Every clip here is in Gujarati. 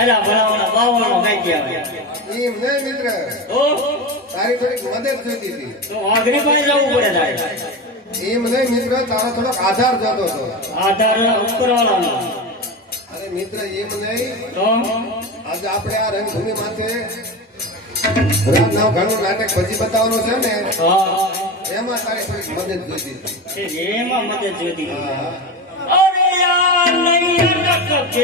અરે કઈ એમ નહીં મિત્ર. તો તારી થોડીક મદદ જોઈતી હતી. તો વાઘરી પાસે જવું પડે તારે. એમ નહીં મિત્ર તારો થોડોક આધાર જોતો હતો. આધાર ઉપરવાળાનો. અરે મિત્ર એમ નહીં. તો? આજે આપણે આ રંગભૂમિ માથે ઘણું નાટક પછી બતાવવાનું છે ને એમાં તારી થોડીક મદદ જોઈતી હતી. એમાં મદદ જોઈતી હા. અરે યાર નહીં અટક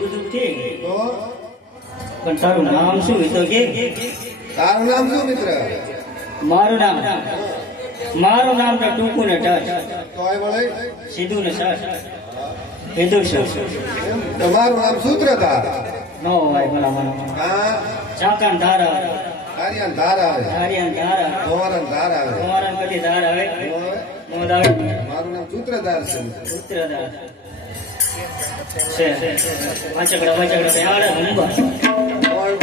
બધું બધું ઠીક તો? પણ તારું નામ શું એ કે? તારું નામ શું મિત્ર? મારું નામ. મારું નામ તો ટૂંકું ને ટચ. સીધું ને સર. સીધું સર. તમારું નામ સૂત્રધાર નો હોય હા? ચાકણ ધાર આવે. કાર્યાન ધાર આવે. ધારિયાન ધાર આવે. ધોવારાન ધાર આવે. કુંવારાન કદી ધાર આવે. મોદ આવે મારું નામ સૂત્રધાર છે. પુત્ર ધાર છે વાંચકડા વાંચકડા આવડે હંબા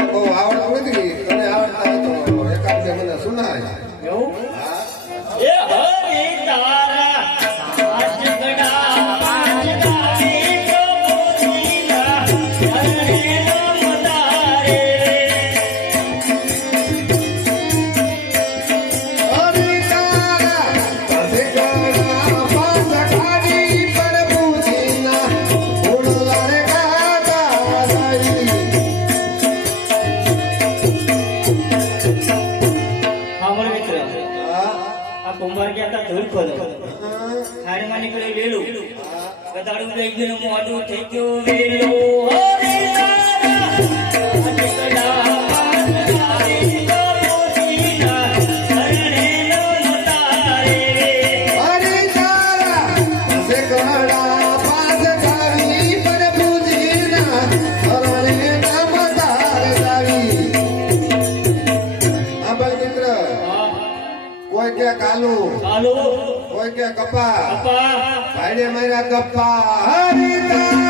બહુ આવડતું નથી તને આવડતા તો એકાદ મને સુનાય એવું એ હરિ તારા ચાલો. કોઈ કે કપા? કપા. ભાઈને મારા કપા. હરિ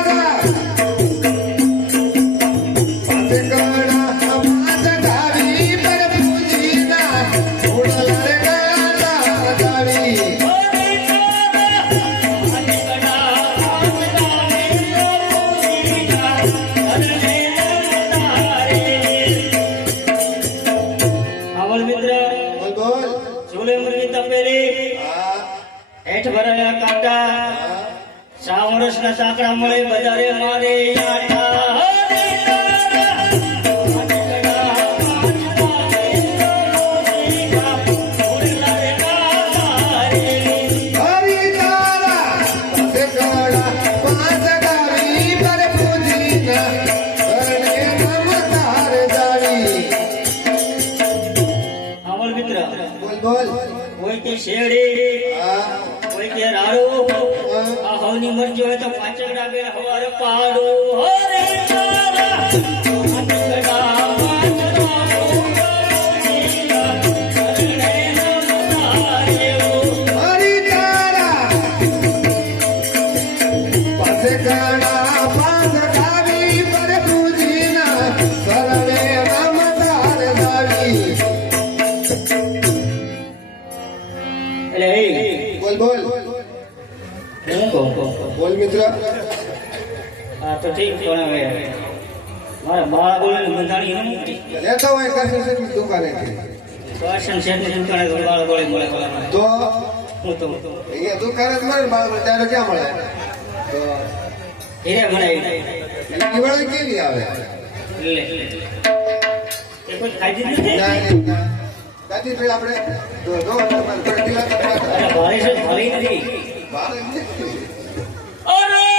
કોઈ તો ઠીક. પણ હવે. મારા બાળા બોલે બંધાણી ન મૂકી લેતો હોય દુકાને દુકાને તો બોલે મળે તો? હું તો અહીંયા દુકાને જ મળે બાળ ત્યારે ક્યાં મળે? તો? હીરે મળે એની દિવાળી કેવી આવે? લે એ કોઈ નથી? ના, ના. દાદી ભાઈ આપણે. તો જો તમારે થોડી ઢીલા તો વાત. અરે ભારે છે ભારે નથી. બહાર નથી. અરે!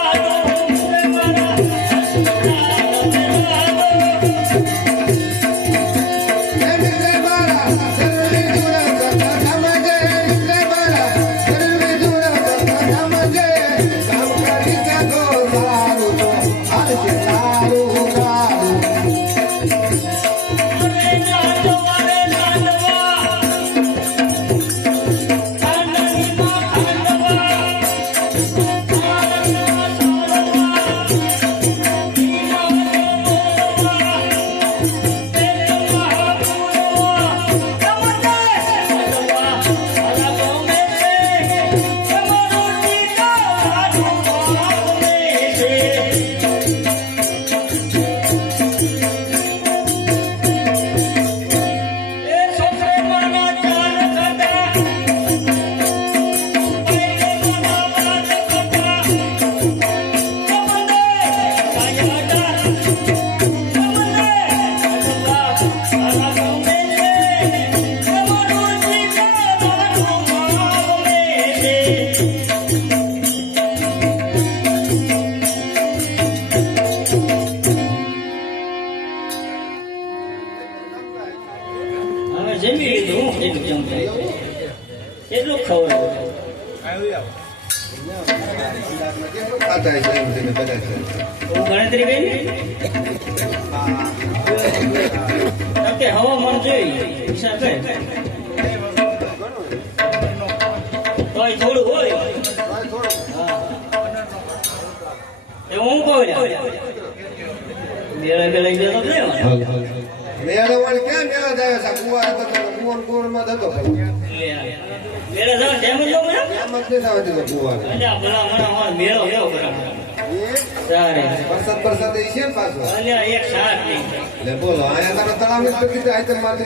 અમારો મેળો કેવો કરાવો. એ સારે. વરસાદ વરસાદ એ છે પાછો? અલ્યા એક સાત નહીં એટલે બોલો અહીંયા તમે તળાવ જ કરી દીધા માટે?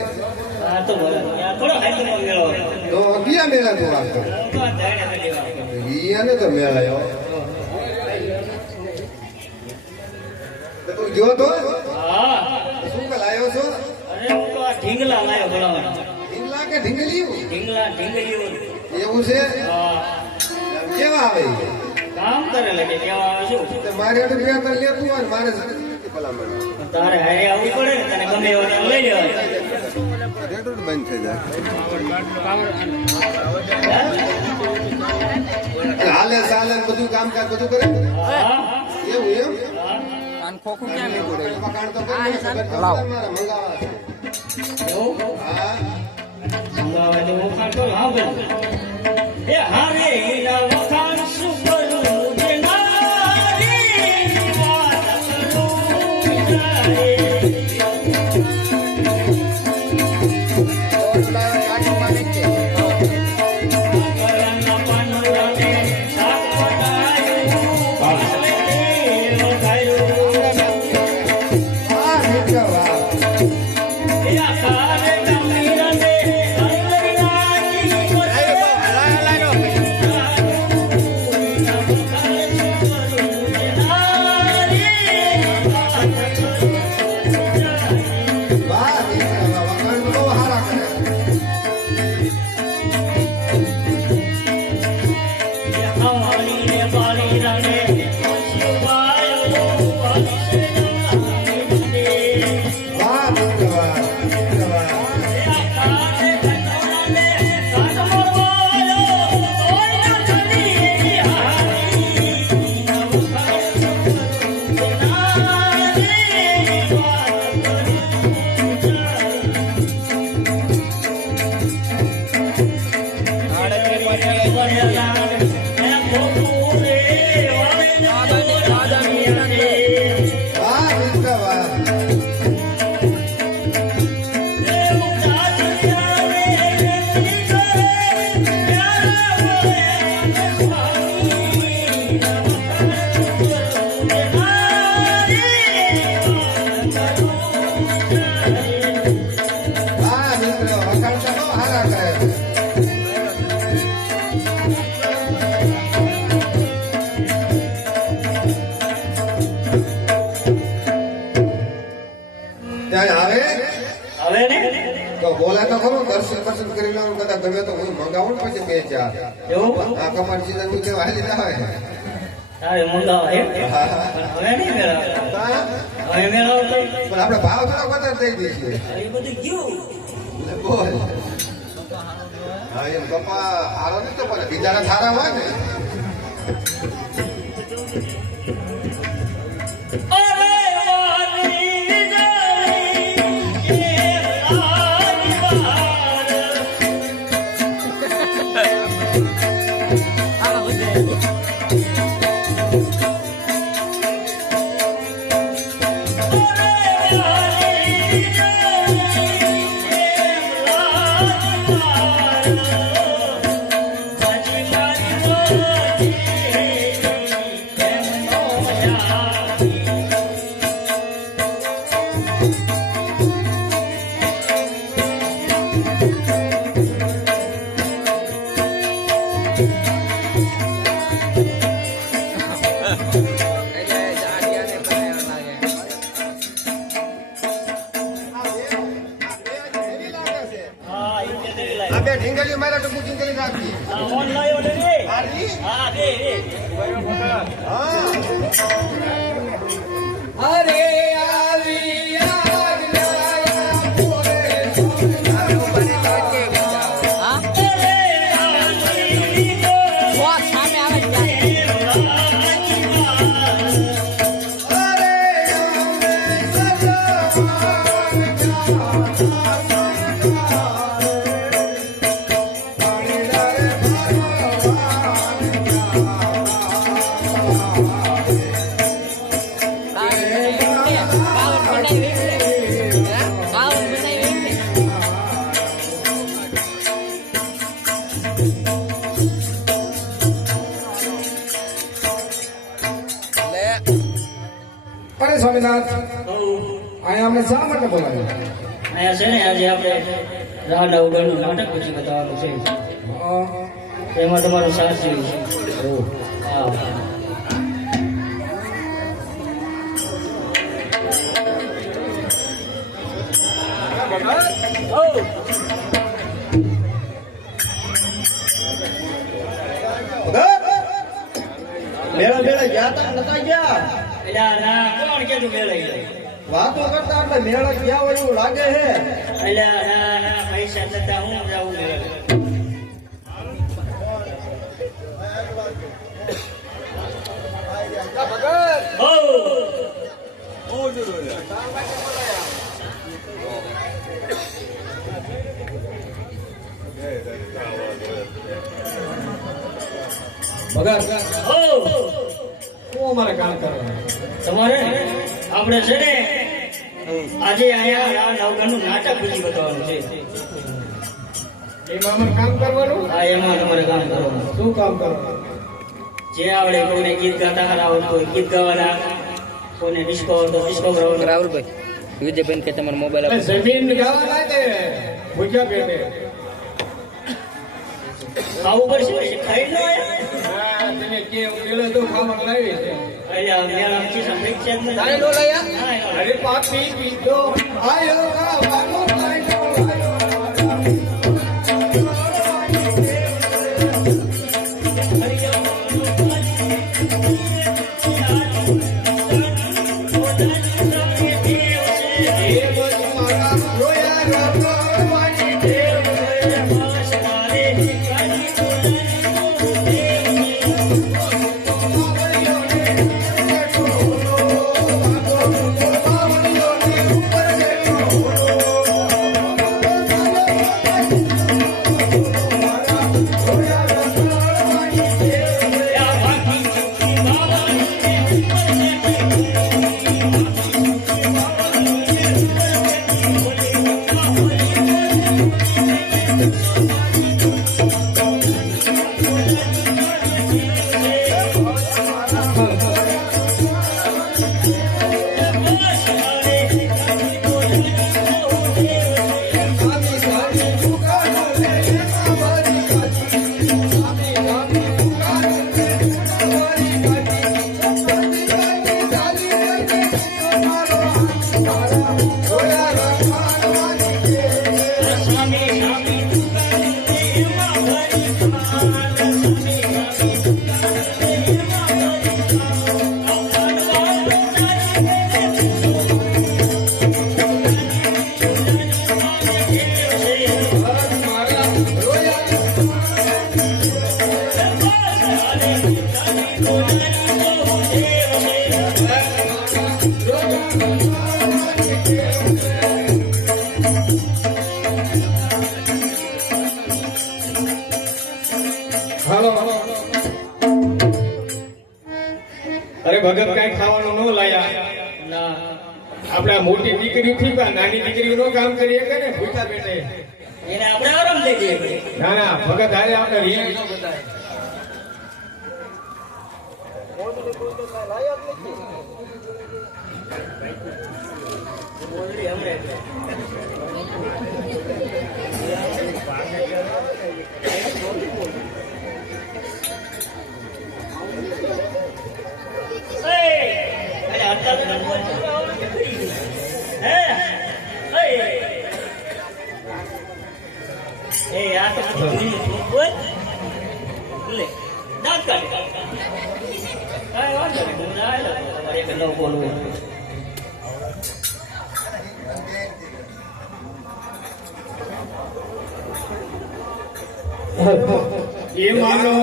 આ તો બરાબર આ થોડો હાઈટમાં મેળો તો ક્યાં મેળા તું રાખતો તો? આ ધાડે નથી વાગતો. ઈયાને તો મેળાયો. તું ગયો તો? હા. શું કે લાયો છો? અરે હું તો આ ઢીંગલા લાયો બનાવવાનો ઢીંગલા કે ઢીંગલીયું ઢીંગલા ઢીંગલીઓ. એવું છે? હા, કેવા આવે? કામ કરે લાગે કેવા આવે તો મારે બે ત્રણ લેતું હોય મારે તારે હારે આવવું પડે ને તને ગમે એવું લઈ લેવાનો બંધ થઈ જાય. હાલે ચાલે બધું કામકાજ બધું કરે? એવું એમ. ખોખું ક્યાં મકાન તો છે. તો હા ભાઈ. એ હીરા ગમે તો હું મંગાવું પછી બે ચાર. એવું? આ કમાડ સીઝનની કેવા હાલી હોય આપણે ભાવ થોડા વધારે થઈ દઈશું હા એમ કપા હારો નહીં તો પણ બીજાના સારા હોય ને. બે ઢીંગલીઓ મારા તો કરી રાખી ફોન લાયો ને રે. હા દે દે હા. અરે સ્વામિનાથ હઉ. અહીંયા અમને શા માટે બોલાવ્યા અહીંયા છે ને આજે આપણે રાડા ઉગરનું નાટક પછી બતાવવાનું છે. એમાં તમારો સાથ જોઈએ છે. હા. મેળા મેળા ગયા તા? નતા ગયા? ના કોણ કીધું મેળાઈ જાય? વાતો કરતા એટલે મેળો ગયા હોય એવું લાગે છે આ ના ના પૈસા થતા હું જાઉં. ભગત. શું અમારે કામ કરવાનું તમારે આપણે છે ને આજે અહીંયા આ નવઘણનું નાટક બીજી બતાવવાનું છે. એમાં કામ કરવાનું? આ એમાં તમારે કામ કરવાનું. શું કામ કરવાનું? જે આવડે કોઈને ગીત ગાતા આવડતું હોય ગીત ગાવાના. કોઈને ડિસ્કો આવતો ડિસ્કો કરવાનો રાહુલભાઈ વિજયભાઈ કે તમારો મોબાઈલ જમીન ખાવું પડશે ખાઈ લો. યાર. કે પેલે તો ખાવાનું લાવી છે. અરે પાપી ગાવાનો આયો ત્યારે આપણે રિયાય ન બતાય Hey, I కొలువు ఏం మార్గం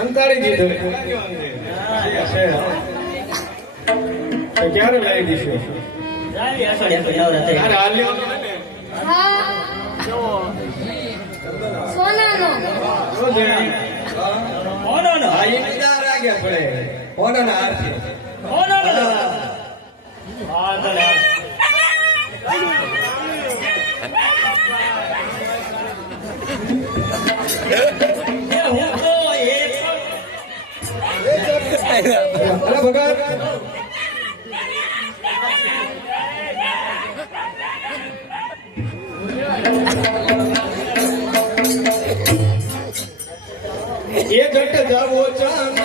અંતાડી દીધો. ક્યારે લાવી દીધો? Yeah. અરે ભગત ये घट जाओ चांद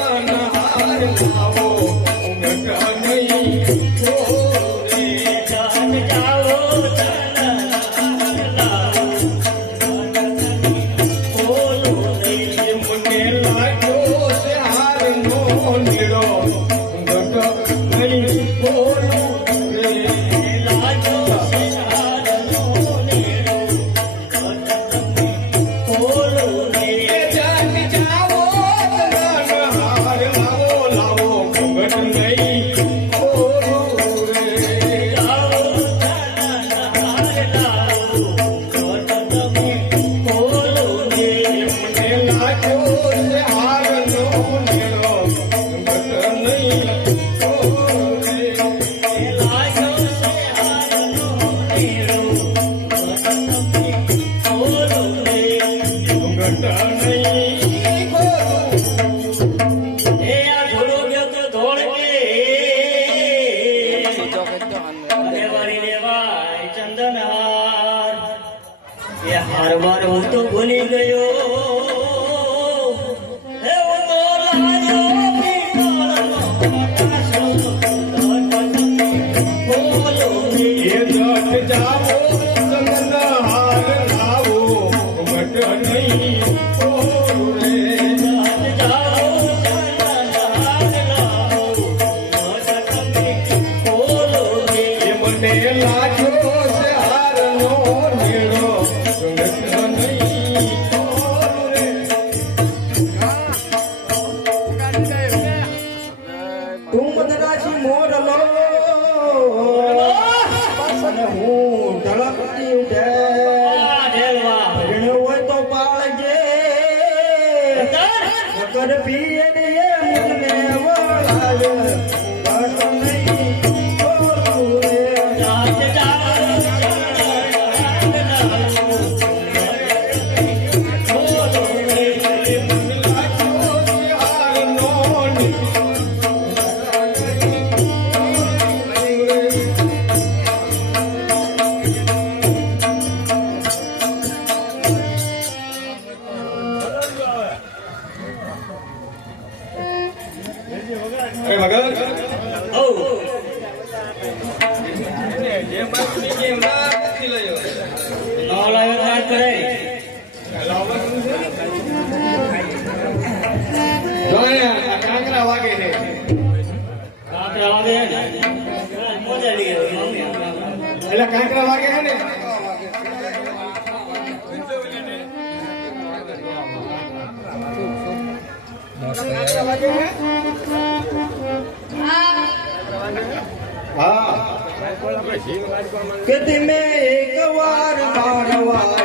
ઓ. નોલાયો વાત કરે. કાંકરા વાગે છે. કાંકરા વાગે ને? મોજા એટલે કાંકરા વાગે કે તમે એક વાર મારવા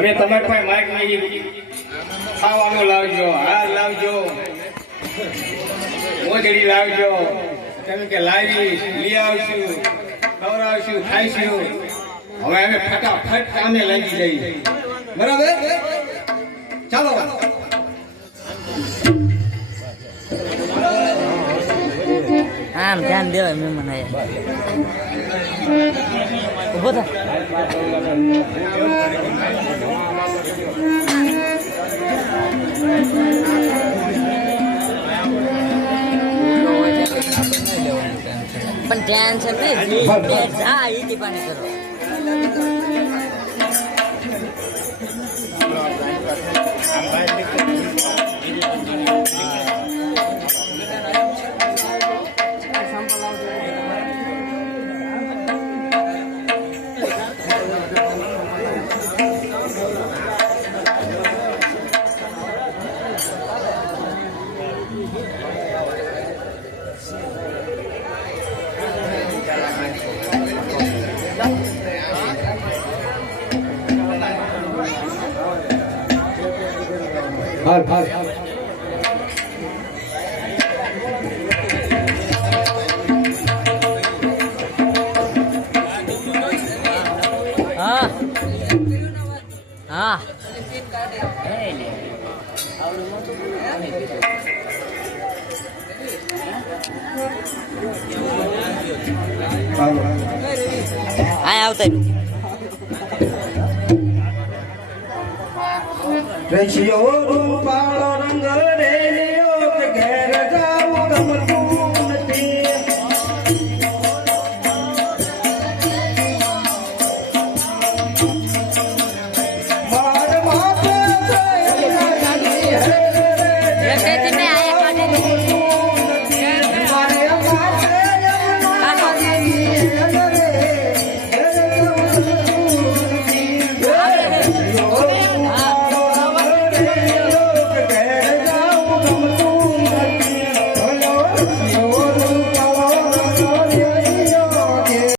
હવે તમારી પાસે માઇક નહીં. ખાવાનું લાવજો. હાર લાવજો. મોજડી લાવજો. તમે કે લાવીશ લઈ આવશું, ખવડાવશું, ખાઈશું. હવે અમે ફટાફટ કામે લાગી જઈએ. બરાબર? ચાલો. આમ ધ્યાન દેવાય મહેમાન ઊભો થા. પણ ટેન્શન નહીં જા ઈથી પણ કરો. આ આવતા નથી રશિયો રૂપાળો